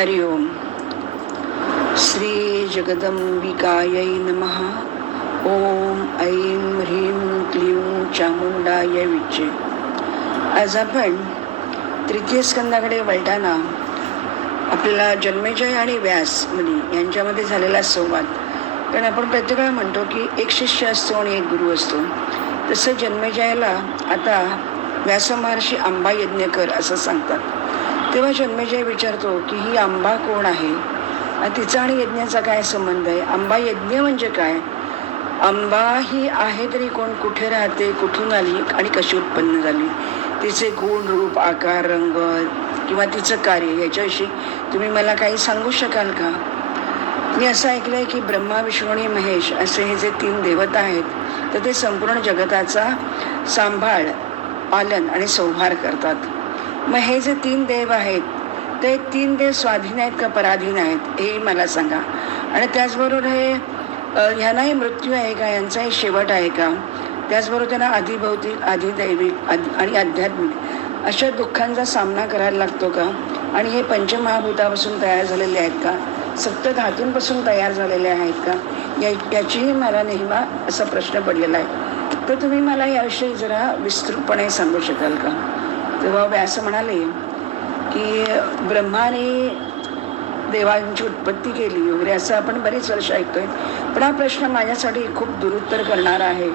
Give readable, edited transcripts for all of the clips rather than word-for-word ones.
हरि ओम. श्री जगदंबिकायै नमः. ओम ऐं ह्रीं क्लीं चामुंडाय विचे. आज आपण तृतीय स्कंदाकडे वळताना आपल्याला जन्मेजय आणि व्यास मुनी यांच्यामध्ये झालेला संवाद. कारण आपण प्रत्येक वेळा म्हणतो की एक शिष्य असतो आणि एक गुरु असतो. तसं जन्मेजयाला आता व्यास महर्षी आंबा यज्ञ कर असं सांगतात. तेव्हा जन्मेजय विचारतो की ही आंबा कोण आहे, तिचा आणि यज्ञाचा काय संबंध आहे, आंबा यज्ञ म्हणजे काय, आंबा ही आहे तरी कोण, कुठे राहते, कुठून आली आणि कशी उत्पन्न झाली, तिचे गुण, रूप, आकार, रंग किंवा तिचं कार्य याच्याविषयी तुम्ही मला काही सांगू शकाल का? मी असं ऐकलंय की ब्रह्मा, विष्णू आणि महेश असे हे जे 3 देवता आहेत तर ते संपूर्ण जगताचा सांभाळ, पालन आणि संहार करतात. मग हे जे 3 देव आहेत ते 3 देव स्वाधीन आहेत का पराधीन आहेत हे मला सांगा. आणि त्याचबरोबर हे ह्यांनाही मृत्यू आहे का, यांचाही शेवट आहे का, त्याचबरोबर त्यांना आधिभौतिक, आधिदैविक आणि आध्यात्मिक अशा दुःखांचा सामना करायला लागतो का, आणि हे पंचमहाभूतापासून तयार झालेले आहेत का, सप्तधातूंपासून तयार झालेले आहेत का, याचीही मला नेहमी असा प्रश्न पडलेला आहे. तर तुम्ही मला याविषयी जरा विस्तृतपणे सांगू शकाल का? तेव्हा व्यास म्हणाले की ब्रह्माने देवांची उत्पत्ती केली वगैरे असं आपण बरेच वर्ष ऐकतोय, पण हा प्रश्न माझ्यासाठी खूप दुरुत्तर करणारा आहे.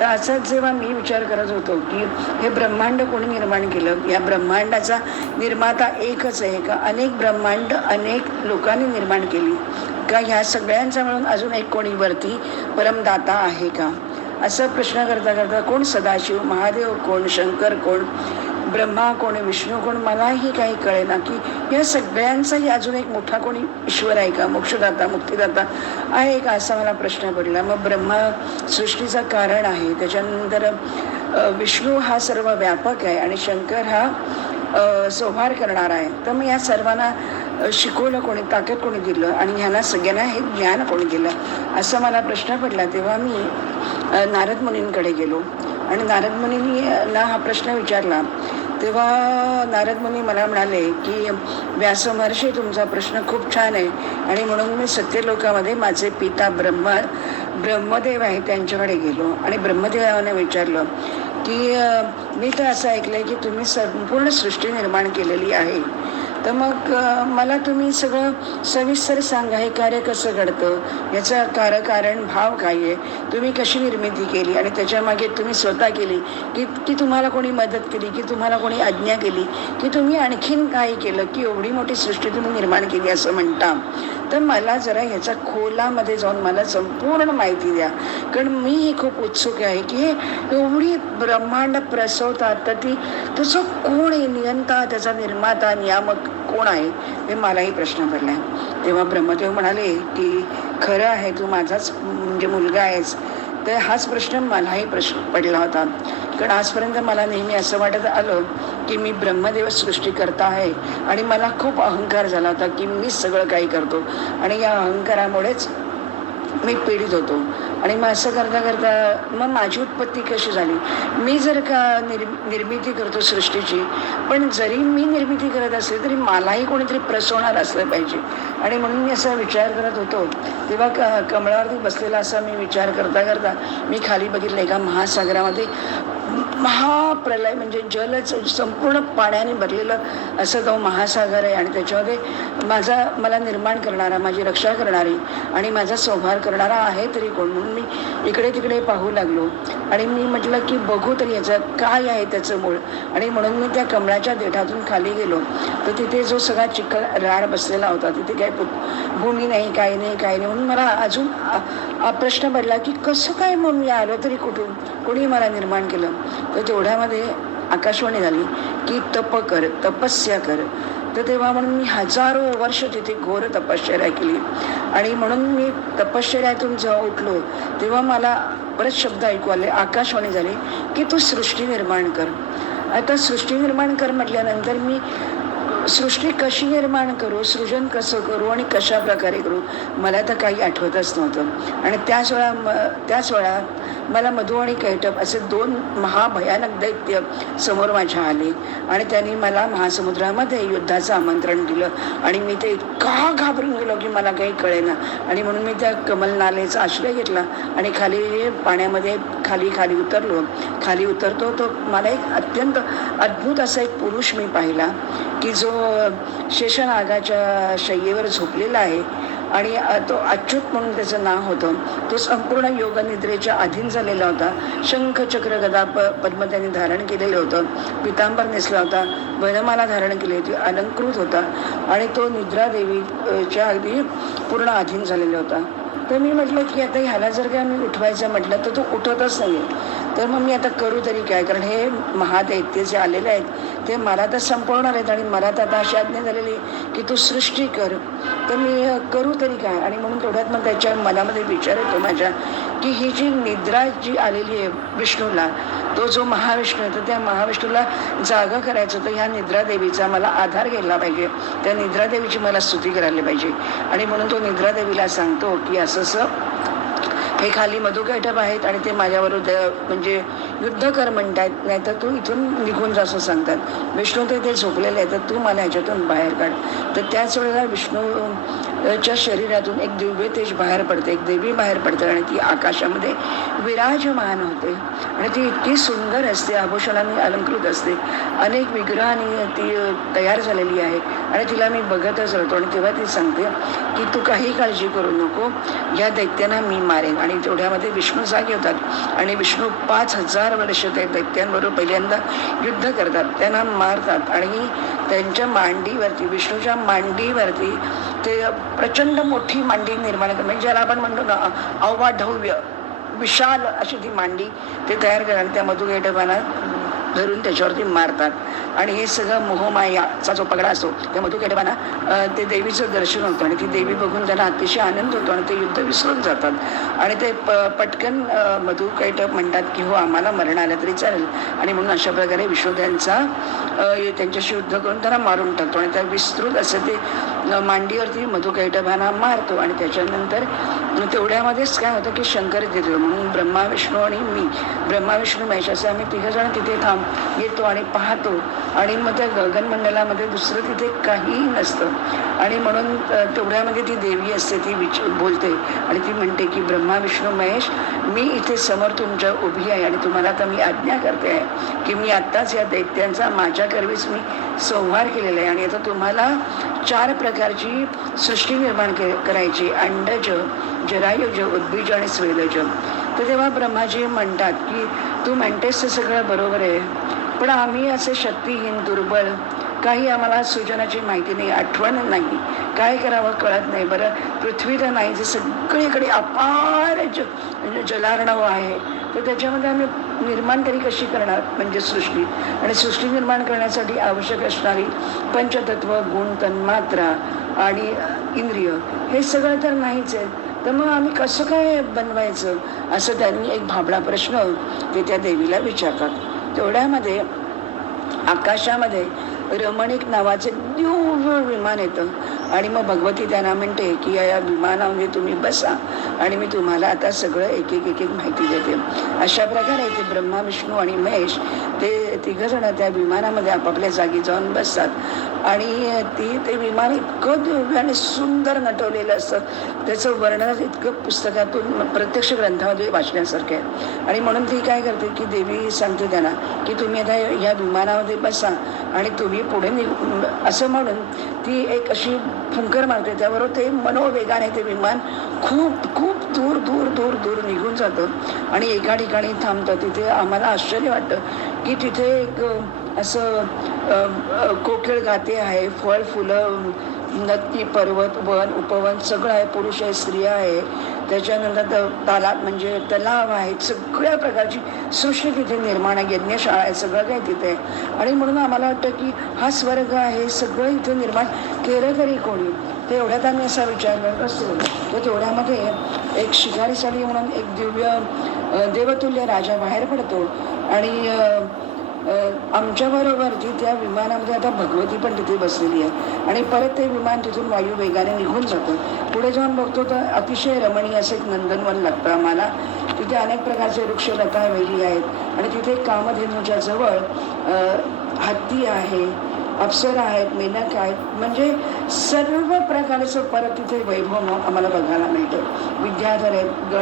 तर असाच जेव्हा मी विचार करत होतो की हे ब्रह्मांड कोणी निर्माण केलं, या ब्रह्मांडाचा निर्माता एकच आहे का, अनेक ब्रह्मांड अनेक लोकांनी निर्माण केली का, ह्या सगळ्यांचा मिळून अजून एक कोणी वरती परमदाता आहे का, असं प्रश्न करता करता कोण सदाशिव, महादेव कोण, शंकर कोण, ब्रह्मा कोण, विष्णू कोण, मलाही काही कळेना की या सगळ्यांचाही अजून एक मोठा कोणी ईश्वर आहे का, मोक्षदाता, मुक्तिदाता आहे का, असा मला प्रश्न पडला. मग ब्रह्मा सृष्टीचं कारण आहे, त्याच्यानंतर विष्णू हा सर्व व्यापक आहे आणि शंकर हा संहार करणार आहे. तर मग या सर्वांना शिकवलं कोणी, ताकद कोणी दिलं, आणि ह्यांना सगळ्यांना हे ज्ञान कोणी दिलं, असा मला प्रश्न पडला. तेव्हा मी नारद मुनींकडे गेलो आणि नारद मुनींनी ना हा प्रश्न विचारला. तेव्हा नारद मुनी मला म्हणाले की व्यास महर्षी तुमचा प्रश्न खूप छान आहे, आणि म्हणून मी सत्यलोकामध्ये माझे पिता ब्रह्मदेव आहे त्यांच्याकडे गेलो आणि ब्रह्मदेवाने विचारलं की मी तर असं ऐकलंय की तुम्ही संपूर्ण सृष्टी निर्माण केलेली आहे, तर मग मला तुम्ही सगळं सविस्तर सांगा, हे कार्य कसं घडतं, याचं कारण भाव काय आहे, तुम्ही कशी निर्मिती केली आणि त्याच्यामागे तुम्ही स्वतः केली की तुम्हाला कोणी मदत केली, की तुम्हाला कोणी आज्ञा केली, की तुम्ही आणखीन काही केलं, की एवढी मोठी सृष्टी तुम्ही निर्माण केली असं म्हणता. तर मला जरा ह्याचा खोलामध्ये जाऊन मला संपूर्ण माहिती द्या, कारण मीही खूप उत्सुक आहे की हे एवढी ब्रह्मांड प्रसवतात तर तसं कोण आहे, नियंता, त्याचा निर्माता, नियामक कोण आहे, हे मलाही प्रश्न पडला. तेव्हा ब्रह्मदेव म्हणाले की खरं आहे, तू माझाच म्हणजे मुलगा आहेस. तर हाच प्रश्न मलाही पडला होता, कारण आजपर्यंत मला नेहमी असं वाटत आलं की मी ब्रह्मदेव सृष्टी करता आहे, आणि मला खूप अहंकार झाला होता की मी सगळं काही करतो, आणि या अहंकारामुळेच मी पीडित होतो. आणि मग असं करता करता मग माझी उत्पत्ती कशी झाली, मी जर का निर्मिती करतो सृष्टीची, पण जरी मी निर्मिती करत असले तरी मलाही कोणीतरी प्रसवणार असलं पाहिजे. आणि म्हणून मी असा विचार करत होतो. तेव्हा कमळावरती बसलेला असा मी विचार करता करता मी खाली बघितलं, एका महासागरामध्ये महाप्रलय, म्हणजे जलच संपूर्ण पाण्याने भरलेलं असं तो महासागर आहे, आणि त्याच्यामध्ये मला निर्माण करणारा, माझी रक्षा करणारी आणि माझा संहार करणारा आहे तरी कोण, म्हणून मी इकडे तिकडे पाहू लागलो. आणि मी म्हटलं की बघू तरी याचं काय आहे त्याचं मूळ. आणि म्हणून मी त्या कमळाच्या देठातून खाली गेलो, तर तिथे जो सगळा चिखल राड बसलेला होता, तिथे काही भूमी नाही, काही नाही, म्हणून मला अजून प्रश्न पडला की कसं काय मग मी आलो तरी कुठून, कोणी मला निर्माण केलं. तर तेवढ्यामध्ये आकाशवाणी झाली की तपस्या कर. तर तेव्हा म्हणून मी हजारो वर्ष तिथे घोर तपश्चर्या केली, आणि म्हणून मी तपश्चर्यातून जेव्हा उठलो तेव्हा मला परत शब्द ऐकू आले, आकाशवाणी झाली की तू सृष्टी निर्माण कर. आता सृष्टी निर्माण कर म्हटल्यानंतर मी सृष्टी कशी निर्माण करू, सृजन कसं करू आणि कशा प्रकारे करू, मला तर काही आठवतच नव्हतं. आणि त्याच वेळा मला मधु आणि कैटभ असे 2 महाभयानक दैत्य समोर माझ्या आले आणि त्यांनी मला महासमुद्रामध्ये युद्धाचं आमंत्रण दिलं आणि मी ते इतका घाबरून गेलो की मला काही कळेना आणि म्हणून मी त्या कमलनालेचा आश्रय घेतला आणि खाली पाण्यामध्ये खाली उतरलो. खाली उतरतो तो मला एक अत्यंत अद्भुत असा एक पुरुष मी पाहिला की जो शेषनागाच्या शय्येवर झोपलेला आहे आणि तो अच्युत म्हणून त्याचं नाव होतं. तो संपूर्ण योगनिद्रेच्या अधीन झालेला होता. शंख चक्र गदा पद्म त्यांनी धारण केलेलं होतं. पितांबर नेसला होता. वनमाला धारण केली होती. अलंकृत होता आणि तो निद्रा देवीच्या अगदी पूर्ण अधीन झालेला होता. तर मी म्हटलं की आता ह्याला जर काय मी उठवायचं म्हटलं तर तो उठतच नाही. तर मग मी आता करू तरी काय, कारण हे महादैत्य जे आलेले आहेत ते मला तर संपवणार आहेत आणि मला तर आता अशी आज्ञा झालेली की तू सृष्टी कर. तर मी करू तरी काय. आणि म्हणून तेवढ्यात मग त्याच्या मनामध्ये विचार येतो माझ्या की ही जी निद्रा जी आलेली आहे विष्णूला, तो जो महाविष्णू आहे तर त्या महाविष्णूला जागा करायचं तर ह्या निद्रादेवीचा मला आधार घ्यायला पाहिजे. त्या निद्रादेवीची मला स्तुती करायला पाहिजे. आणि म्हणून तो निद्रादेवीला सांगतो की असं हे खाली मधु कैटभ आहेत आणि ते माझ्याबरोबर म्हणजे युद्ध कर म्हणतायत, नाही तर तू इथून निघून जा असं सांगतात. विष्णू ते झोपलेले आहेत तर तू मला ह्याच्यातून बाहेर काढ. तर त्याच वेळेला विष्णूच्या शरीरातून एक दिव्य तेज बाहेर पडते, एक देवी बाहेर पडते आणि ती आकाशामध्ये विराजमान होते आणि ती इतकी सुंदर असते, आभूषणांनी अलंकृत असते, अनेक विग्रहांनी ती तयार झालेली आहे आणि तिला मी बघतच राहतो. आणि तेव्हा ती सांगते की तू काही काळजी करू नको, या दैत्यांना मी मारेन. आणि तेवढ्यामध्ये विष्णू जागे होतात आणि विष्णू 5000 वर्ष त्या दैत्यांबरोबर पहिल्यांदा युद्ध करतात, त्यांना मारतात आणि त्यांच्या मांडीवरती, विष्णूच्या मांडीवरती ते प्रचंड मोठी मांडी निर्माण करतात. म्हणजे ज्याला आपण म्हणतो ना अवाढव्य विशाल अशी ती मांडी ते तयार करतात आणि त्या मधु कैटभाला धरून त्याच्यावरती मारतात. आणि हे सगळं मोहमायाचा जो पगडा असतो त्या मधु कैटभाला ते देवीचं दर्शन होतं आणि ती देवी बघून त्यांना अतिशय आनंद होतो आणि ते युद्ध विसरून जातात. आणि ते पटकन मधु कैटभ म्हणतात की हो आम्हाला मरण आलं तरी चालेल. आणि म्हणून अशा प्रकारे विष्णू त्यांच्याशी युद्ध करून त्यांना मारून टाकतो आणि त्या विस्तृत असं ते मांडीवरती मधु कैटभाला मारतो. आणि त्याच्यानंतर तेवढ्यामध्येच काय होतं की शंकर तिथे, म्हणून ब्रह्मा विष्णू आणि मी, ब्रह्मा विष्णू महेश असे आम्ही 3 जण तिथे येतो आणि पाहतो. आणि मग त्या गगनमंडलामध्ये दुसरं तिथे काहीही नसतं. आणि म्हणून तेवढ्यामध्ये ती देवी असते, ती बोलते आणि ती म्हणते की ब्रह्मा विष्णू महेश, मी इथे समोर तुमच्या उभी आहे आणि तुम्हाला आता मी आज्ञा करते आहे की मी आत्ताच या दैत्यांचा माझ्याकरवीच मी संहार केलेला आहे आणि आता तुम्हाला 4 प्रकारची सृष्टी निर्माण करायची, अंडज, जरायुज, उद्बीज आणि स्वेदज. तर तेव्हा ब्रह्माजी म्हणतात की तू म्हणतेस ते सगळं बरोबर आहे, पण आम्ही असे शक्तिहीन, दुर्बल, काही आम्हाला सूचनाची माहिती नाही, आठवण नाही, काय करावं कळत नाही. बरं पृथ्वी तर नाही, जे सगळीकडे अपार जलार्णव आहे, तर त्याच्यामध्ये आम्ही निर्माण तरी कशी करणार, म्हणजे सृष्टी. आणि सृष्टी निर्माण करण्यासाठी आवश्यक असणारी पंचतत्व, गुण, तन्मात्रा आणि इंद्रिय हे सगळं तर नाहीच आहे. तर मग आम्ही कसं काय बनवायचं, असं त्यांनी एक भाबडा प्रश्न ते त्या देवीला विचारतात. तेवढ्यामध्ये आकाशामध्ये रमणीक नावाचे दिव्य विमान येतं आणि मग भगवती त्यांना म्हणते की या विमानामध्ये तुम्ही बसा आणि मी तुम्हाला आता सगळं एक एक माहिती देते. अशा प्रकारे ते ब्रह्मा विष्णू आणि महेश ते 3 जण त्या विमानामध्ये आपापल्या जागी जाऊन बसतात आणि ते विमान इतकं दिव्य आणि सुंदर नटवलेलं असतं, त्याचं वर्णन इतकं पुस्तकातून प्रत्यक्ष ग्रंथामध्ये वाचण्यासारखं आहे. आणि म्हणून ती काय करते की देवी सांगते त्यांना की तुम्ही आता या विमानामध्ये बसा आणि तुम्ही पुढे असं म्हणून ती एक अशी फुंकर मारते, त्याबरोबर ते मनोवेगाने ते विमान खूप खूप दूर दूर दूर दूर निघून जातं आणि एका ठिकाणी थांबतं. तिथे आम्हाला आश्चर्य वाटतं की तिथे एक असं कोकिळ गाते आहे, फळ फुलं, नदी, पर्वत, वन, उपवन सगळं आहे, पुरुष आहे, स्त्रिया आहे, त्याच्यानंतर म्हणजे तलाव आहेत, सगळ्या प्रकारची सृष्टी तिथे निर्माण आहे, यज्ञशाळा आहे, सगळं काही तिथे आहे. आणि म्हणून आम्हाला वाटतं की हा स्वर्ग आहे, सगळं इथे निर्माण केलं तरी कोणी. ते एवढ्यात आम्ही असा विचार करत असतो. तर तेवढ्यामध्ये एक शिकारीसाठी म्हणून एक दिव्य देवतुल्य राजा बाहेर पडतो आणि आमच्याबरोबरची त्या विमानामध्ये आता भगवती पण तिथे बसलेली आहे आणि परत ते विमान तिथून वायू वेगाने निघून जातं. पुढे जाऊन बघतो तर अतिशय रमणीय असं एक नंदनवन लागतं आम्हाला. तिथे अनेक प्रकारचे वृक्ष लता वेली आहेत आणि तिथे कामधेनूच्या जवळ हत्ती आहे, अप्सरा आहेत, मेनक आहेत, म्हणजे सर्व प्रकारचं परत तिथे वैभव आम्हाला बघायला मिळतं. विद्याधर आहेत,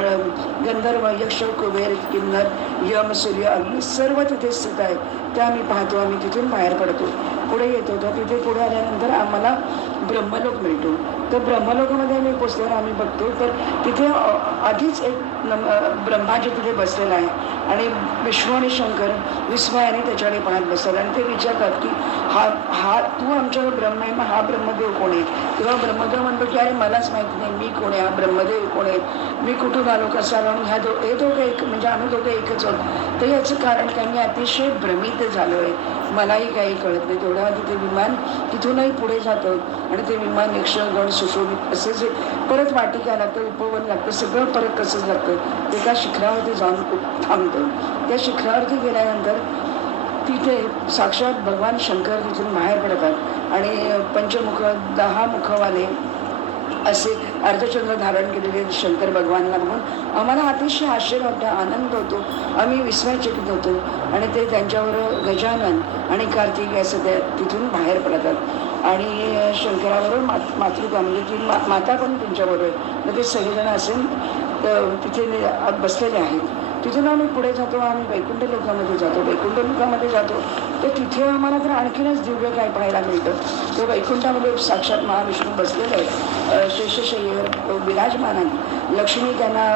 गंधर्व, यक्ष, कुबेर, किन्नर, यम, सूर्य, अग्नी सर्व तिथे स्थित आहेत. ते आम्ही पाहतो. आम्ही तिथून बाहेर पडतो, पुढे येतो. तर तिथे पुढे आल्यानंतर आम्हाला ब्रह्मलोक मिळतो. तर ब्रह्मलोकामध्ये आम्ही पोचल्यावर आम्ही बघतो तर तिथे आधीच एक ब्रह्माजी तिथे बसलेला आहे आणि विष्णू आणि शंकर विस्मयाने त्याच्याकडे पाहत बसतात आणि ते विचारतात की हा तू आमच्याकडे ब्रह्म आहे, मग हा ब्रह्मदेव कोण आहे? तेव्हा ब्रह्मदेव म्हणतो की अरे मलाच माहिती नाही, मी कोण आहे, हा ब्रह्मदेव कोण आहे, मी कुठून आलो, कसा आलो, आणि हे दोघं एक म्हणजे आम्ही दोघं एकच आहोत. तर याचं कारण काय, मी अतिशय भ्रमित झालो आहे, मलाही काही कळत नाही. तेवढ्या तिथे विमान तिथूनही पुढे जातं आणि ते विमान यक्ष, गण, सुशोभित असं जे परत वाटिका लागतं, उपवन लागतं, सगळं परत तसंच लागतं. एका शिखरावरती जाऊन थांबतं. त्या शिखरावरती गेल्यानंतर तिथे साक्षात भगवान शंकर तिथून बाहेर पडतात आणि पंचमुख 10 मुखवाले असे अर्धचंद्र धारण केलेले शंकर भगवानला बघून आम्हाला अतिशय आश्चर्य होतं, आनंद होतो, आम्ही विस्मयचकित होतो. आणि ते त्यांच्यावर गजानन आणि कार्तिक असं त्या तिथून बाहेर पडतात आणि शंकराबरोबर मातृका म्हणजे ती माता पण त्यांच्याबरोबर, तर ते सगळेजण असे तिथे बसलेले आहेत. तिथून आम्ही पुढे जातो, आम्ही वैकुंठ लोकामध्ये जातो. वैकुंठ लोकामध्ये जातो तर तिथे आम्हाला तर आणखीनच दिव्य काय पाहायला मिळतं. ते वैकुंठामध्ये साक्षात महाविष्णू बसलेले आहेत, शेषशय्येवर विराजमान आहेत. लक्ष्मी त्यांना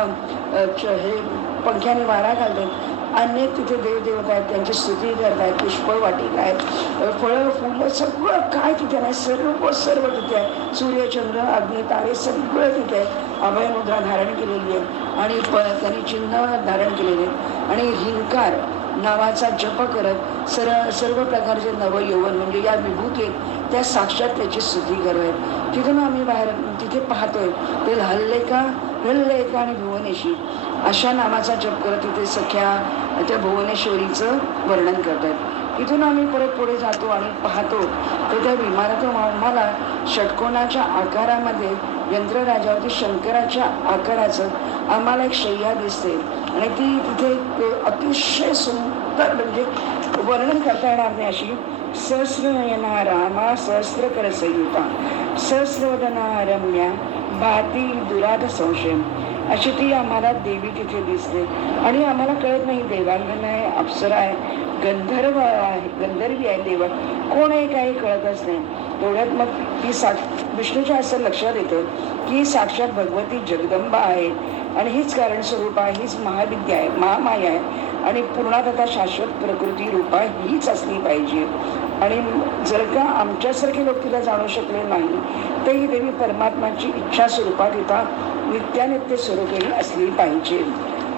हे पंख्याने वारा घालतात. अनेक तिथे देवदेवता आहेत, त्यांची स्तुती करतायत, पुष्प वाटिका आहेत, फळं फुलं सगळं काय तिथे नाही, सर्व तिथे आहे. सूर्यचंद्र, अग्नी, तारे सगळं तिथे आहे. अभयमुद्रा धारण केलेली आहे आणि त्यांनी चिन्ह धारण केलेले आहेत आणि हिंकार नावाचा जप करत सर्व प्रकारचे नवयौवन म्हणजे या विभूती आहेत त्या साक्षात त्याची स्तुती करत. तिथून आम्ही बाहेर तिथे पाहतोय ते हल्लेका आणि भुवनेश्वरी अशा नामाचा जप करत तिथे सख्या त्या भुवनेश्वरीचं वर्णन करतात. तिथून आम्ही परत पुढे जातो आणि पाहतो तर त्या विमानातून आम्हाला षटकोनाच्या आकारामध्ये यंत्रराजावरती शंकराच्या आकाराचं आम्हाला एक शय्या दिसते आणि ती तिथे अतिशय सुंदर म्हणजे वर्णन करता येणार नाही अशी सहस्रनयना रामा सहस्रकर संयुता सहस्रवदना रम्या भाती दुराध संशय अशी ती आम्हाला देवी तिथे दिसते. आणि आम्हाला कळत नाही देवांगण आहे, अप्सरा आहे, गंधर्वी आहे, देवा कोण आहे काही कळतच नाही. तेवढ्यात मग ती विष्णूच्या असं लक्षात येतं की साक्षात भगवती जगदंबा आहे आणि हीच कारण स्वरूप आहे, हीच महाविद्या आहे, महामाया आहे आणि पूर्णतः शाश्वत प्रकृती रूपा हीच असली पाहिजे. आणि जर का आमच्यासारखे लोक तिला जाणू शकले नाही तर ही देवी परमात्माची इच्छा स्वरूपात तिथं नित्यानित्य स्वरूपही असली पाहिजे.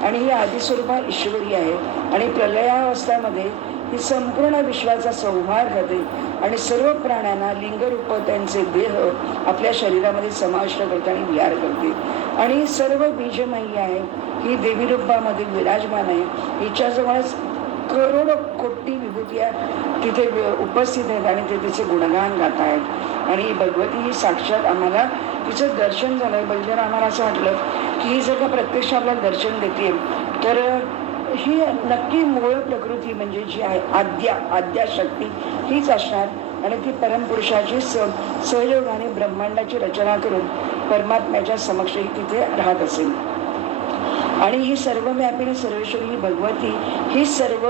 आणि ही आदी स्वरूपा ईश्वरी आहे आणि प्रलयावस्थामध्ये ही संपूर्ण विश्वाचा संहार करते आणि सर्व प्राण्यांना लिंगरूप त्यांचे देह आपल्या शरीरामध्ये समाविष्ट करते आणि विहार करते. आणि सर्व बीजमयी आहे, ही देवी रूपामध्ये विराजमान आहे. हिच्याजवळच करोडो कोटी विभूतिया तिथे उपस्थित आहेत आणि ते तिचे गुणगान गात आहेत. आणि भगवती ही साक्षात आम्हाला तिचं दर्शन झालंय. बघल्यावर आम्हाला असं वाटलं की ही जर का प्रत्यक्ष आपल्याला दर्शन देते तर ही नक्की मूळ प्रकृती म्हणजे जी आहे आद्या शक्ती हीच असणार आणि ती परमपुरुषाची सहयोगाने ब्रह्मांडाची रचना करून परमात्म्याच्या समक्ष तिथे राहत असेल. आणि ही सर्व व्यापिनी सर्वेश्वरी ही भगवती ही सर्व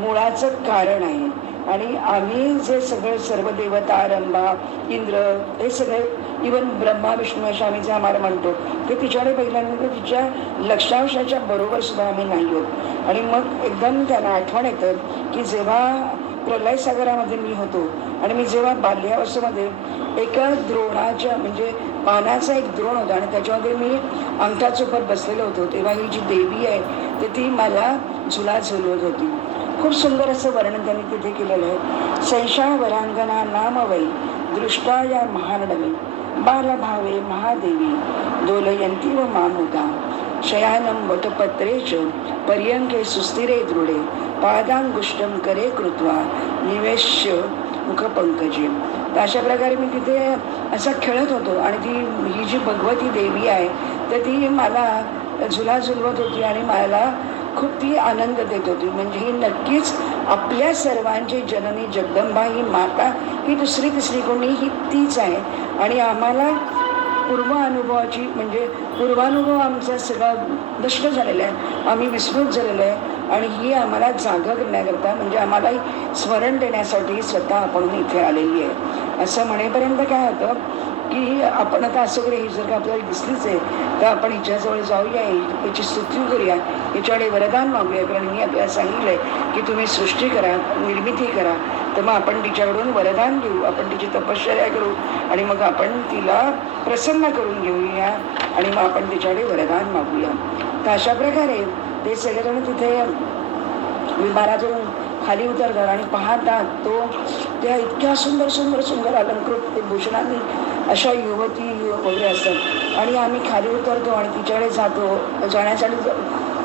मुळाचं कारण आहे. आणि आम्ही जे सगळे सर्व देवता रंभा इंद्र हे सगळे इवन ब्रह्मा विष्णू अशा आम्ही जे आम्हाला म्हणतो ते तिच्याकडे बघितल्यानंतर तिच्या लक्षांशाच्या बरोबर सुद्धा आम्ही नाही होत. आणि मग एकदम त्यांना आठवण येतं की जेव्हा प्रलय सागरामध्ये मी होतो आणि मी जेव्हा बाल्यावस्थेमध्ये एका द्रोणाच्या म्हणजे पानाचा एक द्रोण होता आणि त्याच्यामध्ये मी अंगठा चोपत बसलेलो होतो तेव्हा ही जी देवी आहे तर ती मला झुला झुलवत होती. खूप सुंदर असं वर्णन त्यांनी तिथे केलेलं आहे. संशा वरांगना नामवै दृष्टा या महानडवी बालभावे महादेवी दोलयंती व मामुदा शयानं वटपत्रेच पर्यंके सुस्थिरे दृढे पादांगुष्टम करे कृत्वा निवेश्य मुखपंकजे. तर अशा प्रकारे मी तिथे असं खेळत होतो आणि ही जी भगवती देवी आहे तर ती मला झुला झुलवत होती आणि मला खूप ती आनंद देत होती. म्हणजे ही नक्कीच आपल्या सर्वांची जननी जगदंबा, ही माता, ही दुसरी तिसरी कोणी, ही तीच आहे. आणि आम्हाला पूर्वानुभवाची म्हणजे पूर्वानुभव आमचा सगळा नष्ट झालेला आहे, आम्ही विस्मृत झालेलो आहे. आणि ही आम्हाला जागा करण्याकरता म्हणजे आम्हालाही स्मरण देण्यासाठी स्वतः आपण इथे आलेली आहे. असं म्हणेपर्यंत काय होतं की आपण आता असं करूया, ही जर का आपल्याला दिसलीच आहे तर आपण हिच्याजवळ जाऊया, याची स्तुती करूया, हिच्याकडे वरदान मागूया. कारण मी आपल्याला सांगितलंय की तुम्ही सृष्टी करा, निर्मिती करा. तर मग आपण तिच्याकडून वरदान घेऊ, आपण तिची तपश्चर्या करू आणि मग आपण तिला प्रसन्न करून घेऊया आणि मग आपण तिच्याकडे वरदान मागूया. तर अशा प्रकारे ते सगळेजण तिथे विमानातून खाली उतरतात आणि पाहतात तो त्या इतक्या सुंदर सुंदर सुंदर अलंकृत भूषणांनी अशा युवती वगैरे असतात. आणि आम्ही खाली उतरतो आणि तिच्याकडे जाण्यासाठी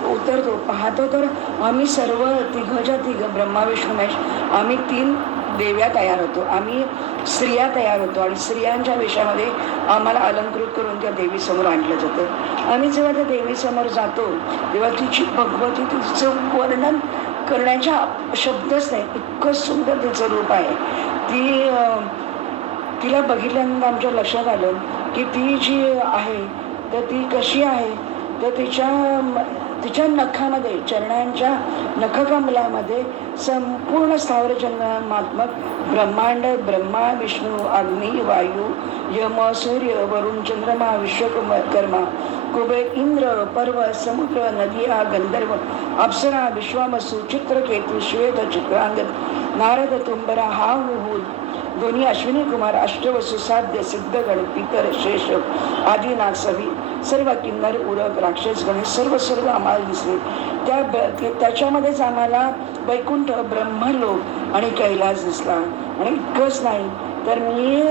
उतरतो, पाहतो तर आम्ही सर्व तिघच्या तिघ ब्रह्मा विष्णू महेश आम्ही 3 देव्या तयार होतो, आम्ही स्त्रिया तयार होतो आणि स्त्रियांच्या वेशामध्ये आम्हाला अलंकृत करून त्या देवीसमोर आणलं जातं. आम्ही जेव्हा त्या देवीसमोर जातो तेव्हा तिची भगवती, तिचं वर्णन करण्याच्या शब्दच नाही, इतकं सुंदर तिचं रूप आहे. तिला बघितल्यानंतर आमच्या लक्षात आलं की ती जी आहे तर ती कशी आहे, तर तिच्या नखामध्ये, चरणांच्या नखकमलामध्ये संपूर्ण स्थावर जन्मात्मक ब्रह्मांड, ब्रह्मा विष्णू अग्नी वायू यम सूर्य वरुण चंद्रमा विश्वकर्मा कुबेर इंद्र पर्वत समुद्र नदिया गंधर्व अप्सरा विश्वामसू चित्रकेतू श्वेत चित्रांगद नारद तुंबरा हा हू दोन्ही अश्विनी कुमार अष्टवसु साध्य सिद्धगण पितर शेष आदिनाथ सभी सर्व किन्नर उरक राक्षस गण सर्व आम्हाला दिसले. त्याच्यामध्येच आम्हाला वैकुंठ ब्रह्मलोक आणि कैलास दिसला. आणि इतकंच नाही तर मी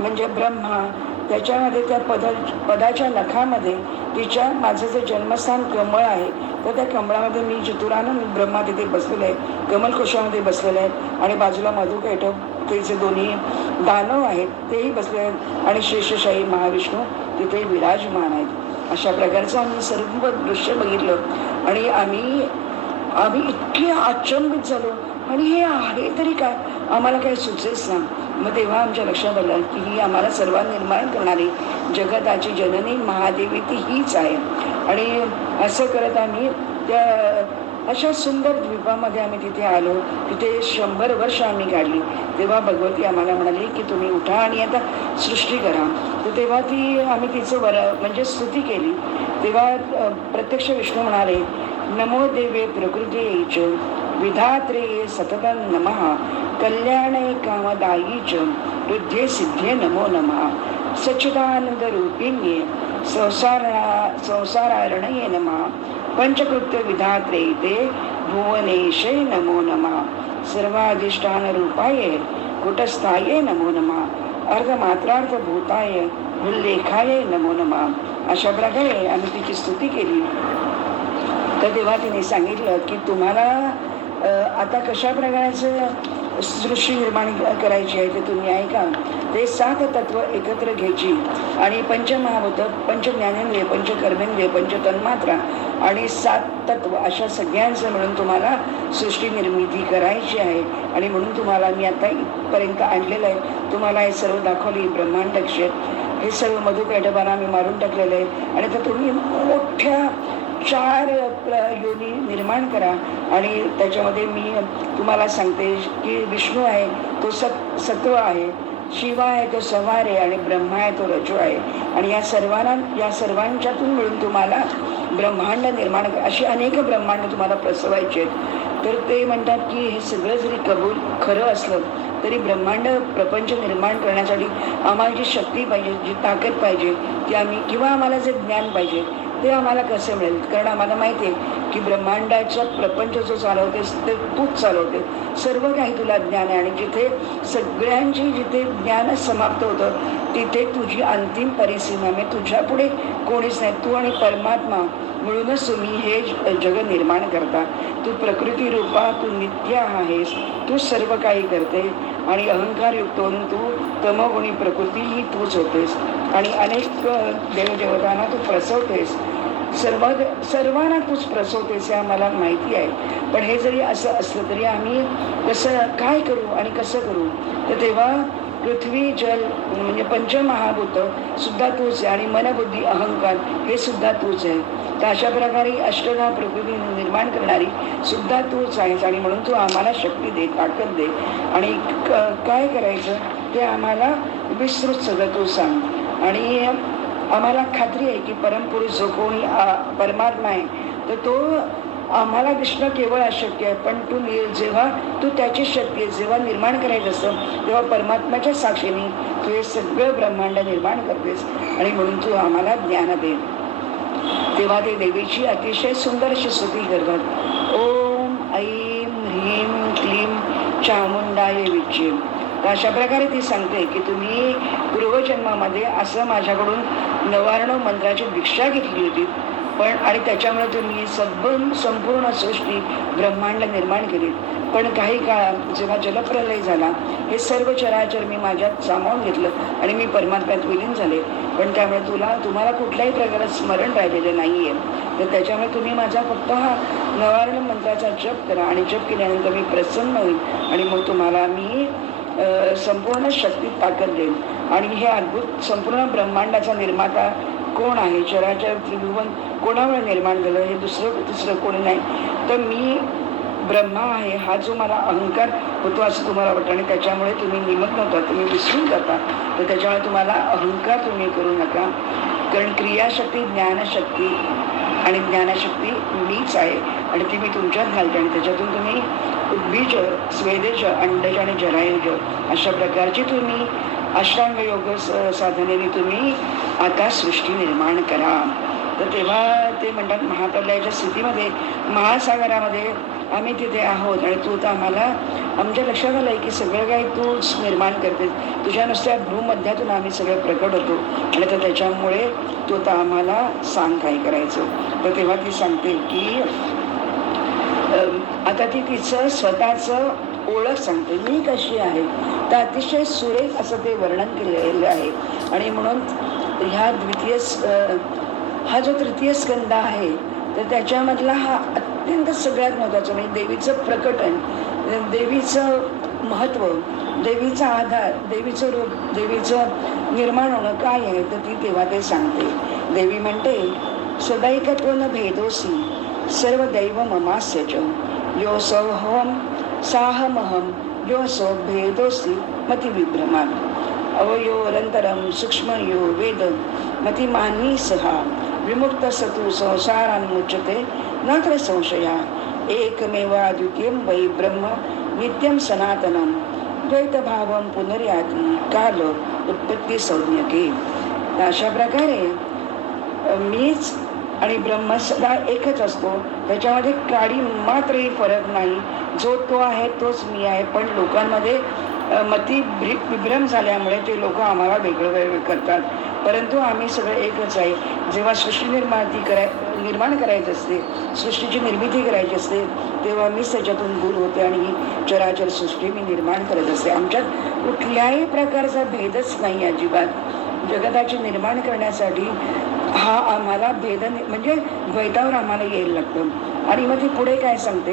म्हणजे ब्रह्मा त्याच्यामध्ये त्या पदाच्या नखामध्ये माझं जे जन्मस्थान कमळ आहे तर त्या कमळामध्ये मी चतुरानन ब्रह्मा तिथे बसलेले आहे, कमलकोशामध्ये बसलेले आहेत आणि बाजूला मधुकैटभ त्याचे दोन्ही दानव आहेत तेही बसले आहेत आणि शेषशाही महाविष्णू तिथे विराजमान आहेत. अशा प्रकारचं आम्ही सर्व दृश्य बघितलं आणि आम्ही इतके अचंबित झालो. आणि हे आहे तरी काय, आम्हाला काही सुचेच ना. मग तेव्हा आमच्या लक्षात आलं की ही आम्हाला सर्वांना निर्माण करणारी जगताची जननी महादेवी ती हीच आहे. आणि असं करत आम्ही त्या अशा सुंदर द्वीपामध्ये आम्ही तिथे आलो. तिथे 100 वर्ष आम्ही काढली. तेव्हा भगवती आम्हाला म्हणाली की तुम्ही उठा आणि आता सृष्टी करा. तर तेव्हा आम्ही तिचं म्हणजे स्तुती केली. तेव्हा प्रत्यक्ष विष्णू म्हणाले, नमो देवे प्रकृतीच विधात्रे सततं नमः कल्याणे कामदायीच रुध्ये सिद्धे नमो नमः सच्चिदानंद रूपिण्ये संसारारणये नमः पंचकृत्य विधात्रे ते भुवनेशे नमो नमः सर्वाधिष्ठान रूपाये कुटस्थाये नमो नमः अर्धमात्रार्थ भूताय उल्लेखाये नमो नमः. अशा प्रकारे आम्ही तिची स्तुती केली. तर तेव्हा तिने सांगितलं की तुम्हाला आता कशा प्रकारचं सृष्टी निर्माण करायची आहे ते तुम्ही ऐका. ते 7 तत्व एकत्र घ्यायची आणि पंचमहाभूत, पंचज्ञानेंद्रिय, पंचकर्मेंद्रिय, पंचतन्मात्रा आणि 7 तत्व अशा सगळ्यांचं मिळून तुम्हाला सृष्टी निर्मिती करायची आहे. आणि म्हणून तुम्हाला मी आता इथपर्यंत आणलेलं आहे. तुम्हाला हे सर्व दाखवली ब्रह्मांड क्षेत्र, हे सर्व मधुकैटभाला मी मारून टाकलेलं आहे. आणि तर तुम्ही मोठ्या 4 योनी निर्माण करा. आणि त्याच्यामध्ये मी तुम्हाला सांगते की विष्णू आहे तो सत्व आहे, शिवा आहे तो संवार आहे आणि ब्रह्मा आहे तो रजो आहे. आणि या सर्वांच्यातून मिळून तुम्हाला ब्रह्मांड निर्माण अशी अनेक ब्रह्मांड तुम्हाला प्रसवायचे. तर ते म्हणतात की हे सगळं जरी खरं असलं तरी ब्रह्मांड प्रपंच निर्माण करण्यासाठी आम्हाला जी शक्ती पाहिजे, जी ताकद पाहिजे ती किंवा आम्हाला जे ज्ञान पाहिजे ते आम्हाला कसं मिळेल. कारण आम्हाला माहिती आहे की ब्रह्मांडाचा प्रपंच जो चालवते ते तूच चालवते, सर्व काही तुला ज्ञान आहे. आणि जिथे ज्ञान समाप्त होतं तिथे तुझी अंतिम परिसीमा आहे. तुझ्या पुढे कोणीच नाही, तू आणि परमात्मा मिळूनच तुम्ही हे जग निर्माण करता. तू प्रकृती रूपा, तू नित्य आहेस, तू सर्व काही करते आणि अहंकारयुक्त होऊन तू तमोगुणी प्रकृती ही तूच होतेस आणि अनेक देवदेवतांना तू प्रसवतेस. सर्वांना तूच प्रसवतेस हे आम्हाला माहिती आहे. पण हे जरी असं असलं तरी आम्ही कसं काय करू आणि कसं करू? तर तेव्हा पृथ्वी जल म्हणजे पंचमहाभूत सुद्धा तूच आहे आणि मनबुद्धी अहंकार हे सुद्धा तूच आहे. तर अशा प्रकारे अष्टधा प्रकृती निर्माण करणारी सुद्धा तूच आहेस आणि म्हणून तू आम्हाला शक्ती दे, ताकद दे आणि काय करायचं ते आम्हाला विस्तृत सगळं तू सांग. आणि आम्हाला खात्री आहे की परमपुरुष जो कोणी परमात्मा आहे तर तो आम्हाला दिसणं केवळ अशक्य आहे. पण जेव्हा तू त्याची शक्ती जेव्हा निर्माण करायचं असतं तेव्हा परमात्म्याच्या साक्षीने तू हे सगळं ब्रह्मांड निर्माण करतेस आणि म्हणून तू आम्हाला ज्ञान दे. तेव्हा ते देवीची अतिशय सुंदर अशी स्तुती करतात. ओम ऐं ह्रीं क्लीं चामुंडाय विचे. तर अशा प्रकारे ती सांगते की तुम्ही पूर्वजन्मामध्ये असं माझ्याकडून नवारण मंत्राची दीक्षा घेतली होती पण आणि त्याच्यामुळे तुम्ही संपूर्ण सृष्टी ब्रह्मांड निर्माण केली. पण काही काळात जेव्हा जलप्रलय झाला हे सर्व चराचर मी माझ्यात सामावून घेतलं आणि मी परमात्म्यात विलीन झाले. पण त्यामुळे तुम्हाला कुठल्याही प्रकारात स्मरण राहिलेलं नाही आहे. तर त्याच्यामुळे तुम्ही माझा फक्त हा नवारण मंत्राचा जप करा आणि जप केल्यानंतर मी प्रसन्न होईल आणि मग तुम्हाला मी संपूर्ण शक्ती ताकद देईल. आणि हे अद्भुत संपूर्ण ब्रह्मांडाचा निर्माता कोण आहे? चराचर त्रिभुवन कोणामुळे निर्माण झालं? हे तिसरं कोणी नाही तर मी ब्रह्मा आहे. हा जो मला अहंकार होतो असं तुम्हाला वाटतं आणि त्याच्यामुळे तुम्ही निमग्न होता, तुम्ही विसरून जाता. तर त्याच्यामुळे तुम्हाला अहंकार तुम्ही करू नका. कारण क्रियाशक्ती ज्ञानशक्ती आणि ज्ञानशक्ती मीच आहे आणि ती मी तुमच्यात घालते आणि त्याच्यातून तुम्ही उद्बीज स्वेदेज अंडज आणि जरायुज अशा प्रकारची तुम्ही अष्टांग योग साधनेने तुम्ही आता सृष्टी निर्माण करा. तर तेव्हा ते म्हणतात महाप्रलयाच्या स्थितीमध्ये महासागरामध्ये आम्ही तिथे आहोत आणि तू तर आम्हाला आमच्या लक्षात आलं आहे की सगळं काही तूच निर्माण करते. तुझ्या नुसत्या भ्रूमध्यातून आम्ही सगळं प्रकट होतो आणि तर त्याच्यामुळे तू तर आम्हाला सांग काय करायचं. तर तेव्हा ती सांगते की आता ती तिचं स्वतःचं ओळख सांगते मी कशी आहे. तर अतिशय सुरेख असं ते वर्णन केलेलं आहे. आणि म्हणून ह्या हा जो तृतीय स्कंद आहे तर त्याच्यामधला हा अत्यंत सगळ्यात महत्त्वाचं म्हणजे देवीचं प्रकटन, देवीचं महत्त्व, देवीचा आधार, देवीचं रूप, देवीचं निर्माण होणं काय आहे तर ती तेव्हा ते सांगते. देवी म्हणते सदैकत्व न भेदोसी सर्व दैव ममास्यच यो सोहम साहमहम यो सो भेदोसी मती विभ्रमात अवयोरंतरम सूक्ष्म यो वेद मती मान्नी सहा विमुक्त सतु संसारान्मुच्यते नात्र संशया एकमेवा द्वितीयं वै ब्रह्म नित्यं सनातनं द्वैतभावं पुनर्याति काल उत्पत्ती संज्ञके. अशा प्रकारे मीच आणि ब्रह्म सदा एकच असतो. त्याच्यामध्ये काडी मात्रही फरक नाही. जो तो आहे तोच मी आहे. पण लोकांमध्ये मती विभ्रम झाल्यामुळे ते लोक आम्हाला वेगळं करतात. परंतु आम्ही सगळं एकच आहे. जेव्हा सृष्टी निर्माण करायची असते, सृष्टीची निर्मिती करायची असते तेव्हा मीच त्याच्यातून दूर होते आणि ही चराचर सृष्टी मी निर्माण करत असते. आमच्यात कुठल्याही प्रकारचा भेदच नाही अजिबात. जगताचे निर्माण करण्यासाठी हा आम्हाला भेद म्हणजे द्वैतावर आम्हाला यायला लागतं. आणि मग ती पुढे काय सांगते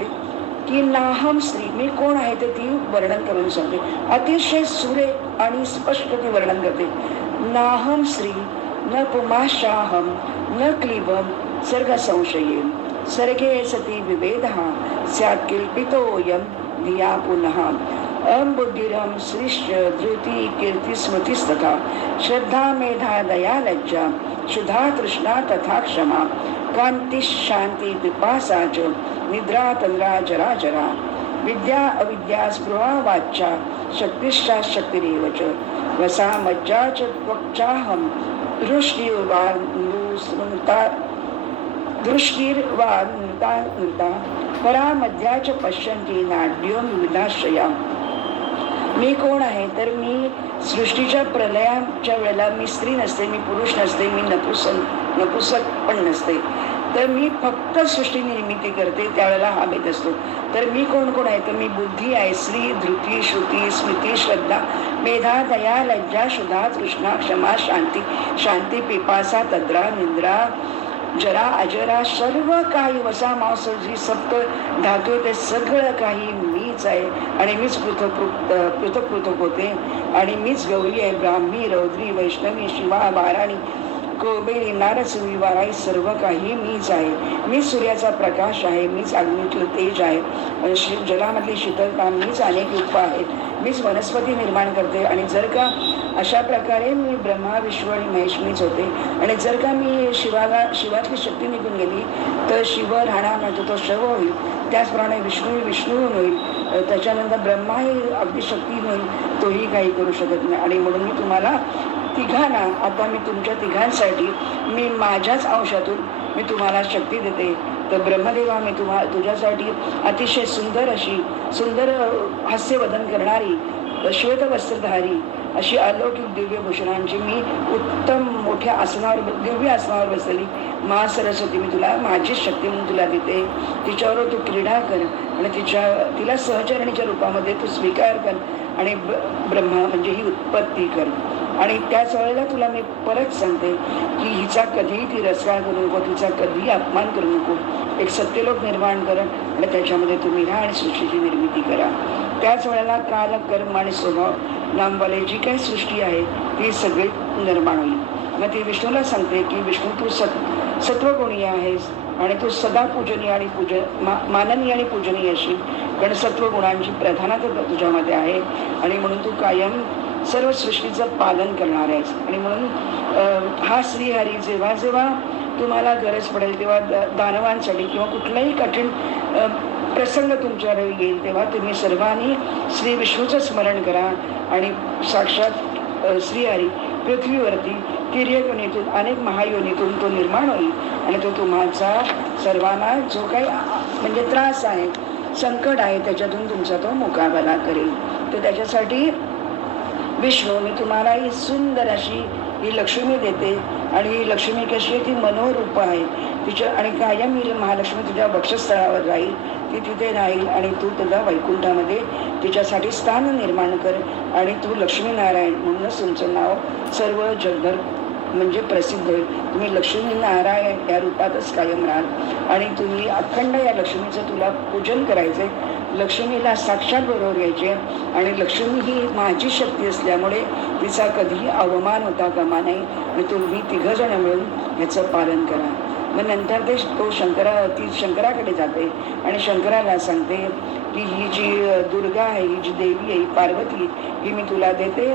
की नाहम स्त्री मी कोण आहे ते ती वर्णन करून सांगते. अतिशय सुरेख आणि स्पष्ट ती वर्णन करते. नाहम स्त्री न पुमाशाहम न क्लीबम सर्ग संशये सर्गे सती विभेदः स्यात् कल्पितोऽयं धिया पुनः अम्बुद्धिरं सृष्ट धृति कीर्ति स्मृतिस्तथा श्रद्धा मेधा दया लज्जा शुद्धा तृष्णा तथा क्षमा कांति शांति पिपासा च निद्रा तंद्रा जरा जरा विद्या अविद्या स्पृहा वाचा शक्तिश्चा शक्तिरेव च वसा मज्जा च त्वक्चाहं दृष्टिर्वा नृता परा मध्या च पश्यन्ति नाड्यों विविधाश्रया. मी कोण आहे तर मी सृष्टीच्या प्रलयाच्या वेळेला मी स्त्री नसते, मी पुरुष नसते, मी नपुसक पण नसते. तर मी फक्त सृष्टी निर्मिती करते त्यावेळेला हा भेद असतो. तर मी कोण आहे तर मी बुद्धी आहे, श्री धृती श्रुती स्मृती श्रद्धा मेधा दया लज्जा शुद्धा तृष्णा क्षमा शांती पिपासा तद्रा निद्रा जरा अजरा सर्व काही वसा मांस जी सप्त धातू ते सगळं काही मीच आहे आणि मीच पृथक होते आणि मीच गौरी आहे, ब्राह्मी, रौद्री, वैष्णवी, शिवा, बाराणी, कोबेरी, नारसवी, वाराई सर्व काही मीच आहे. मीच सूर्याचा प्रकाश आहे, मीच अग्नीतलं तेज आहे, जलामधली शीतलता, मीच अनेक रूप आहेत, मीच वनस्पती निर्माण करते. आणि जर का अशा प्रकारे मी ब्रह्मा, विष्णू आणि महेश मीच होते आणि जर का मी शिवातली शक्ती निघून गेली तर शिव राहणार नाही, तो शव होईल. त्याचप्रमाणे विष्णू होईल, त्याच्यानंतर ब्रह्माही अगदी शक्ती होईल, तोही काही करू शकत नाही. आणि म्हणून मी तुम्हाला तिघांना, आता मी तुमच्या तिघांसाठी मी माझ्याच अंशातून मी तुम्हाला शक्ती देते. तर ब्रह्मदेवा, मी तुझ्यासाठी अतिशय सुंदर हास्यवदन करणारी, श्वेत वस्त्रधारी अशी अलौकिक दिव्य भूषणांची मी उत्तम मोठ्या दिव्य आसनावर बसलेली मा सरस्वती मी तुला माझी शक्ती म्हणून तुला देते. तिच्यावर तू क्रीडा कर आणि तिला सहचरणीच्या रूपामध्ये तू स्वीकार कर आणि ब्रह्मा म्हणजे ही उत्पत्ती कर. आणि त्याच वेळेला तुला मी परत सांगते की हिचा कधीही तिरस्कार करू नको, तिचा कधीही अपमान करू नको. एक सत्यलोक निर्माण कर आणि त्याच्यामध्ये तुम्ही राहा आणि सृष्टीची निर्मिती करा. त्याच वेळेला काल, कर्म आणि स्वभाव नामवाले जी काही सृष्टी आहे ती सगळी निर्माण होईल. मग ती विष्णूला सांगते की विष्णू तू सत्वगुणीय आहेस आणि तू सदा पूजनीय आणि माननीय आणि पूजनीय अशी, कारण सत्वगुणांची प्रधानता तुझ्यामध्ये आहे आणि म्हणून तू कायम सर्व सृष्टीचं पालन करणार आहेस. आणि म्हणून हा श्रीहरी जेव्हा जेव्हा तुम्हाला गरज पडेल तेव्हा दानवांसाठी किंवा कुठलाही कठीण प्रसंग तुमच्यावर येईल तेव्हा तुम्ही सर्वांनी श्री विष्णूचं स्मरण करा आणि साक्षात श्रीहरी पृथ्वीवरती तिर्यकयोनीतून अनेक महायोनीतून तो निर्माण होईल आणि तो तुम्हाला सर्वांना जो काही म्हणजे त्रास आहे, संकट आहे, त्याच्यातून तुमचा तो मुकाबला करेल. तर त्याच्यासाठी विष्णू, मी तुम्हाला ही सुंदर अशी ही लक्ष्मी देते आणि ही लक्ष्मी कशी आहे, ती मनोरूप आहे तिच्या आणि कायम ही महालक्ष्मी तुझ्या वक्षस्थळावर राहील, ती तिथे राहील आणि तू तुझ्या वैकुंठामध्ये तिच्यासाठी स्थान निर्माण कर. आणि तू लक्ष्मीनारायण म्हणूनच तुमचं नाव सर्व जगभर म्हणजे प्रसिद्ध होईल. तुम्ही लक्ष्मीनारायण या रूपातच कायम राहाल आणि तुम्ही अखंड या लक्ष्मीचं तुला पूजन करायचंय. लक्ष्मीला साक्षात बरोबर घ्यायचे आणि लक्ष्मी ही माझी शक्ती असल्यामुळे तिचा कधीही अवमान होता कामा नाही आणि तुम्ही तिघजण मिळून ह्याचं पालन करा. मग नंतर तो शंकराकडे जाते आणि शंकराला सांगते की ही जी दुर्गा आहे, ही जी देवी आहे, ही पार्वती, ही मी तुला देते,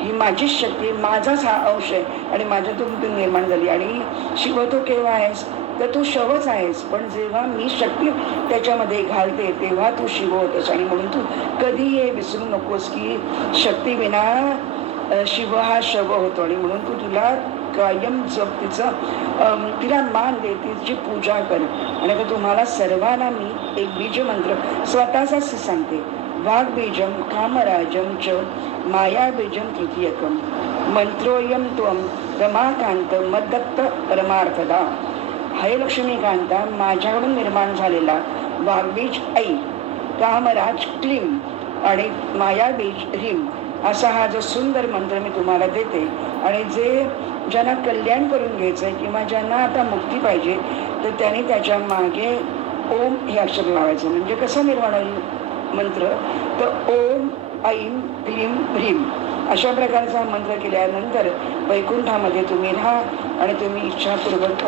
ही माझीच शक्ती, माझाच हा अंश आहे आणि माझ्यातून तू निर्माण झाली. आणि शिव तो केव्हा आहेस तर तू शवच आहेस, पण जेव्हा मी शक्ती त्याच्यामध्ये घालते तेव्हा तू शिव होतोस. आणि म्हणून तू कधी हे विसरू नकोस की शक्ती विना शिव हा शव होतो. आणि म्हणून तू तुला कायम जप तिला मान दे, तिची पूजा कर. आणि आता तुम्हाला सर्वांना मी एक बीज मंत्र स्वतःचाच सांगते. वाघ बीजम कामराजम च माया बीजम तृतीयकम मंत्रोयम त्वम रमाकांत मद्दत्त परमार्थदा. हे लक्ष्मीकांता, माझ्याकडून निर्माण झालेला वाघबीज ऐ, कामराज क्लीम आणि मायाबीज ह्रीम असा हा जो सुंदर मंत्र मी तुम्हाला देते. आणि ज्यांना कल्याण करून घ्यायचंय किंवा ज्यांना आता मुक्ती पाहिजे तर त्यांनी त्याच्या मागे ओम हे अक्षर लावायचं. म्हणजे कसं निर्माण होईल मंत्र तर ओम ऐम क्लीम ह्रीम अशा प्रकारचा मंत्र केल्यानंतर वैकुंठामध्ये तुम्ही राहा आणि तुम्ही इच्छापूर्वक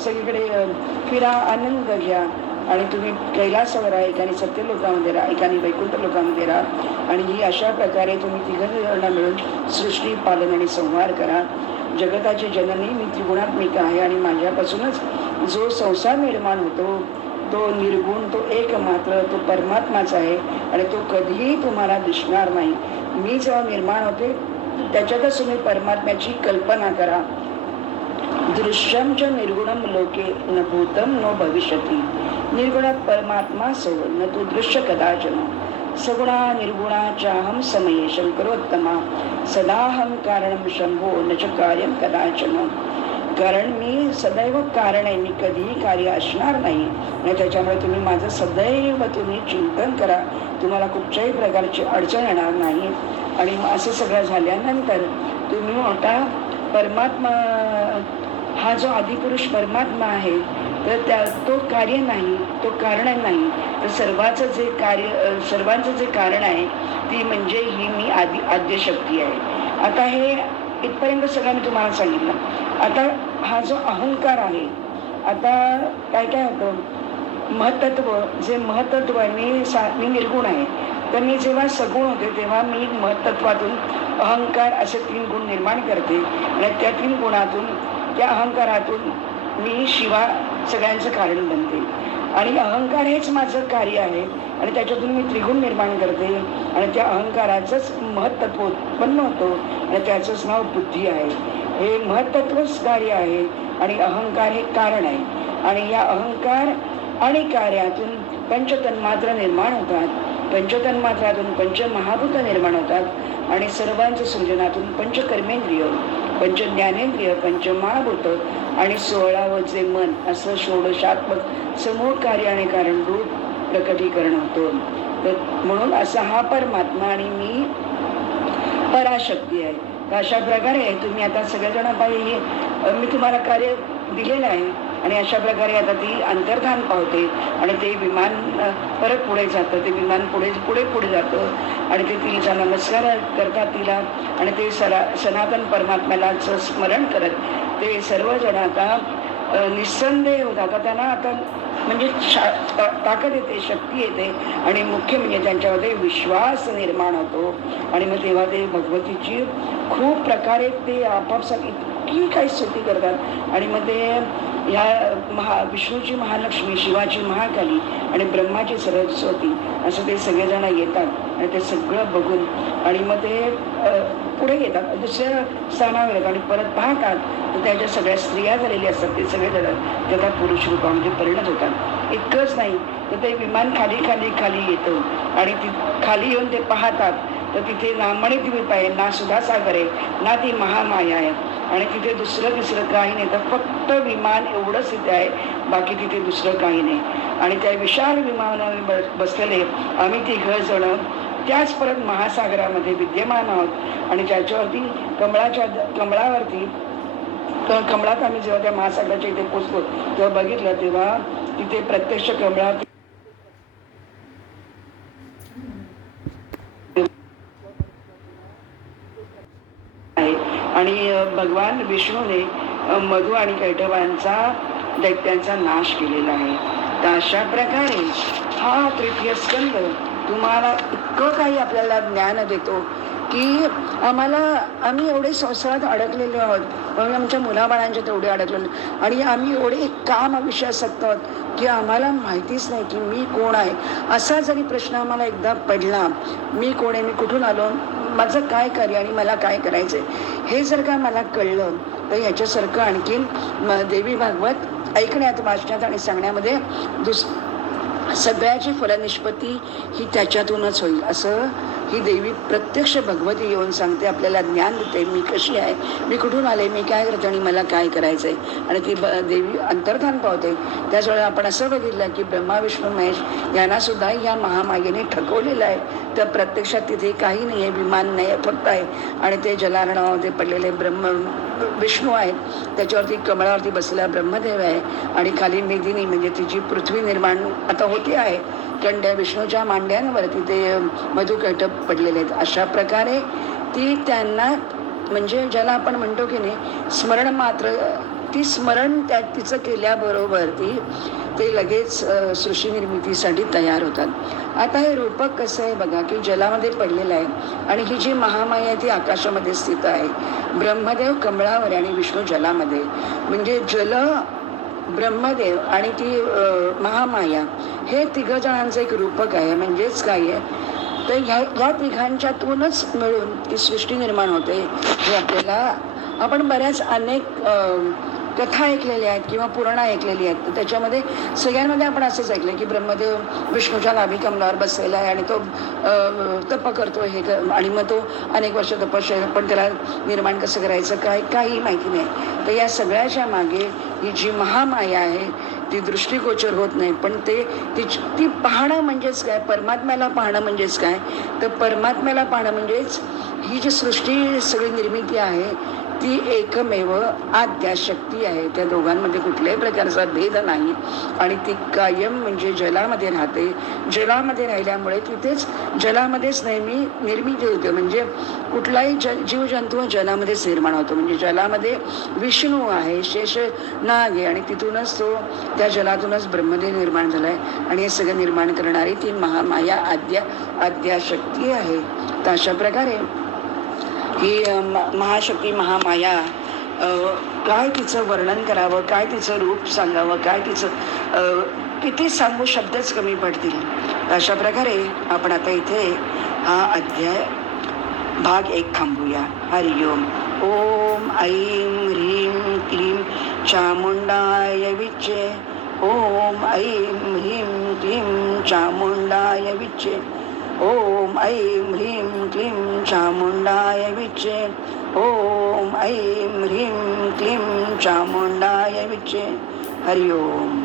सगळीकडे फिरा, आनंद घ्या आणि तुम्ही कैलासावर राहा, एकाने सत्यलोकामध्ये राहा, एकाने वैकुंठ लोकामध्ये राहा. आणि ही अशा प्रकारे तुम्ही तिघजण मिळून सृष्टी पालन आणि संहार करा. जगताची जननी मी त्रिगुणात्मिका आहे आणि माझ्यापासूनच जो संसार निर्माण होतो तो निर्गुण, तो एकमात्र, तो परमात्माच आहे आणि तो कधीही तुम्हाला दिसणार नाही. मी जेव्हा निर्माण होते त्याच्यातच तुम्ही परमात्म्याची कल्पना करा. दृश्यम च निर्गुणम लोके न भूतम न भविष्यती निर्गुणात परमात्मा सो न तू दृश्य कदाचन सगुणा निर्गुणाचाहम समये शंकरोत्तमा सदाहम कारणम शंभो न च कार्यम कदाचन. कारण मी सदैव कारण आहे, मी कधीही कार्य असणार नाही आणि त्याच्यामुळे तुम्ही माझं सदैव तुम्ही चिंतन करा, तुम्हाला कुठच्याही प्रकारची अडचण येणार नाही. आणि असं सगळं झाल्यानंतर तुम्ही मोठा परमात्मा हा जो आदिपुरुष परमात्मा आहे तर तो कार्य नाही, तो कारण नाही, तर सर्वांचं जे कारण आहे ती म्हणजे ही मी आद्यशक्ती आहे. आता हे इथपर्यंत सगळं मी तुम्हाला सांगितलं. आता हा जो अहंकार आहे, आता काय काय होतं, महत्त्व, जे महत्त्व आहे, मी निर्गुण आहे, तर मी जेव्हा सगुण होते तेव्हा मी महत्त्वातून अहंकार असे 3 गुण निर्माण करते आणि त्या 3 गुणातून, त्या अहंकारातून मी शिवा सगळ्यांचं कारण बनते आणि अहंकार हेच माझं कार्य आहे आणि त्याच्यातून मी त्रिगुण निर्माण करते आणि त्या अहंकाराचंच महत्त्व उत्पन्न होतो आणि त्याचंच नाव बुद्धी आहे. हे महत्त्वच कार्य आहे आणि अहंकार हे कारण आहे आणि या अहंकार आणि कार्यातून पंचतन्मात्र निर्माण होतात, पंचतन्मात्रातून पंचमहाभूत निर्माण होतात आणि सर्वांच्या सृजनातून पंचकर्मेंद्रिय, पंचज्ञानेंद्रिय, पंचमहाभूत आणि 16वं जे मन, असं षोडशात्मक समूह कार्य आणि कारणरूप प्रकटीकरण होतं. तर म्हणून असा हा परमात्मा आणि मी पराशक्ती आहे. तर अशा प्रकारे तुम्ही आता सगळेजण पाहिजे, मी तुम्हाला कार्य दिलेलं आहे आणि अशा प्रकारे आता ती अंतर्धान पावते आणि ते विमान परत पुढे जातं, ते विमान पुढे पुढे पुढे जातं आणि ते तिचा नमस्कार करतात तिला आणि ते सनातन परमात्म्यालाच स्मरण करत ते सर्वजण आता निस्संदेह होतात. आता त्यांना आता म्हणजे ताकद येते, शक्ती येते आणि मुख्य म्हणजे त्यांच्यामध्ये विश्वास निर्माण होतो आणि मग तेव्हा ते भगवतीची खूप प्रकारे ते आपापसात इतकी काही स्तुती करतात आणि मग ते ह्या विष्णूची महालक्ष्मी, शिवाची महाकाली आणि ब्रह्माची सरस्वती असं ते सगळेजण येतात आणि ते सगळं बघून आणि मग ते पुढे येतात, दुसऱ्या स्थानावर येतात आणि परत पाहतात तर त्याच्या सगळ्या स्त्रिया झालेल्या असतात, ते सगळेजण त्याला पुरुष रूपामध्ये परिणत होतात. इतकंच नाही तर ते विमान खाली खाली खाली येतं आणि खाली येऊन ते पाहतात तर तिथे ना मणिद्वीप आहे, ना सुधासागर आहे, ना ती महामाया आहे आणि तिथे दुसरं तिसरं काही नाही, तर फक्त विमान एवढंच तिथे आहे, बाकी तिथे दुसरं काही नाही. आणि त्या विशाल विमानावर बसलेले आम्ही 3 जण त्याच परत महासागरामध्ये विद्यमान आहोत आणि त्याच्यावरती कमळावरती कमळात आम्ही जेव्हा त्या महासागराच्या इथे पोचलो तेव्हा बघितलं, तेव्हा तिथे प्रत्यक्ष कमळात आहे आणि भगवान विष्णूने मधु आणि कैटभांचा दैत्यांचा नाश केलेला आहे. तर अशा प्रकारे हा तृतीय स्कंद तुम्हाला इतकं काही आपल्याला ज्ञान देतो की आम्ही एवढे संसारात अडकलेलो आहोत, म्हणून आमच्या मुलाबाळांच्या तेवढे अडकलेलो आणि आम्ही एवढे काम विषयासक्त आहोत की आम्हाला माहितीच नाही की मी कोण आहे. असा जरी प्रश्न आम्हाला एकदा पडला, मी कोण आहे, मी कुठून आलो, माझं काय कार्य आणि मला काय करायचंय, हे जर का मला कळलं तर ह्याच्यासारखं आणखीन देवी भागवत ऐकण्यात, वाचण्यात आणि सांगण्यामध्ये सगळ्याची फलनिष्पत्ती ही त्याच्यातूनच होईल, असं ही देवी प्रत्यक्ष भगवती येऊन सांगते, आपल्याला ज्ञान देते, मी कशी आहे, मी कुठून आले, मी काय करते आणि मला काय करायचंय आणि ती देवी अंतर्धान पावते. त्याच वेळेला आपण असं बघितलं की ब्रह्मा विष्णू महेश यांना सुद्धा या महामायेने ठकवलेलं आहे. तर प्रत्यक्षात तिथे काही नाही आहे, विमान नाही फक्त आहे आणि ते जलारणामध्ये पडलेले विष्णू आहेत, त्याच्यावरती कमळावरती बसलेला ब्रह्मदेव आहे आणि खाली मेदिनी म्हणजे तिची पृथ्वी निर्माण आता होती आहे, कारण त्या विष्णूच्या मांड्यांवरती ते मधुकैटभ पडलेले आहेत. अशा प्रकारे ती त्यांना म्हणजे ज्याला आपण म्हणतो की नाही स्मरण मात्र, ती स्मरण तिचं केल्याबरोबर ते लगेच सृष्टी निर्मितीसाठी तयार होतात. आता हे रूपक कसं आहे बघा की जलामध्ये पडलेलं आहे आणि ही जी महामाया आहे ती आकाशामध्ये स्थित आहे. ब्रह्मदेव कमळावर आणि विष्णू जलामध्ये, म्हणजे जल, ब्रह्मदेव आणि ती महामाया हे 3 जणांचं एक रूपक आहे. म्हणजेच काय आहे तर ह्या तिघांच्यातूनच मिळून ती सृष्टी निर्माण होते. हे आपल्याला आपण बऱ्याच अनेक कथा ऐकलेल्या आहेत किंवा पुराणं ऐकलेली आहेत. तर त्याच्यामध्ये सगळ्यांमध्ये आपण असंच ऐकलं की ब्रह्मदेव विष्णूच्या नाभी कमलावर बसलेला आहे आणि तो तप करतो हे आणि मग तो अनेक वर्ष तपश्चर्या, पण त्याला निर्माण कसं करायचं काही माहिती नाही. तर या सगळ्याच्या मागे ही जी महामाया आहे ती दृष्टिगोचर होत नाही. पण ती पाहणं म्हणजेच काय, परमात्म्याला पाहणं म्हणजेच काय, तर परमात्म्याला पाहणं म्हणजेच ही जी सृष्टी सगळी निर्मिती आहे ती एकमेव आद्याशक्ती आहे. त्या दोघांमध्ये कुठल्याही प्रकारचा भेद नाही आणि ती कायम म्हणजे जलामध्ये राहते. जलामध्ये राहिल्यामुळे तिथेच जलामध्येच नेहमी निर्मिती होते. म्हणजे कुठलाही जीवजंतू जलामध्येच निर्माण होतो. म्हणजे जलामध्ये विष्णू आहे, शेष नाग आहे आणि तिथूनच तो त्या जलातूनच ब्रह्मदेव निर्माण झालाय आणि हे सगळं निर्माण करणारी ती महामाया आद्याशक्ती आहे. तर अशा प्रकारे ही महाशक्ती महामाया काय तिचं वर्णन करावं, काय तिचं रूप सांगावं, काय तिचं किती सांगू शब्दच कमी पडतील. अशा प्रकारे आपण आता इथे हा अध्याय भाग 1 थांबूया. हरिओम. ओम ऐं ह्रीं क्लीं चामुंडाय विच्चे. ओम ऐं ह्रीं क्लीं चामुंडाय विच्चे. ओम ऐं ह्रीं क्लीं चामुंडाय विच्चे. ओम ऐं ह्रीं क्लीं चामुंडाय विच्चे. हरिओम.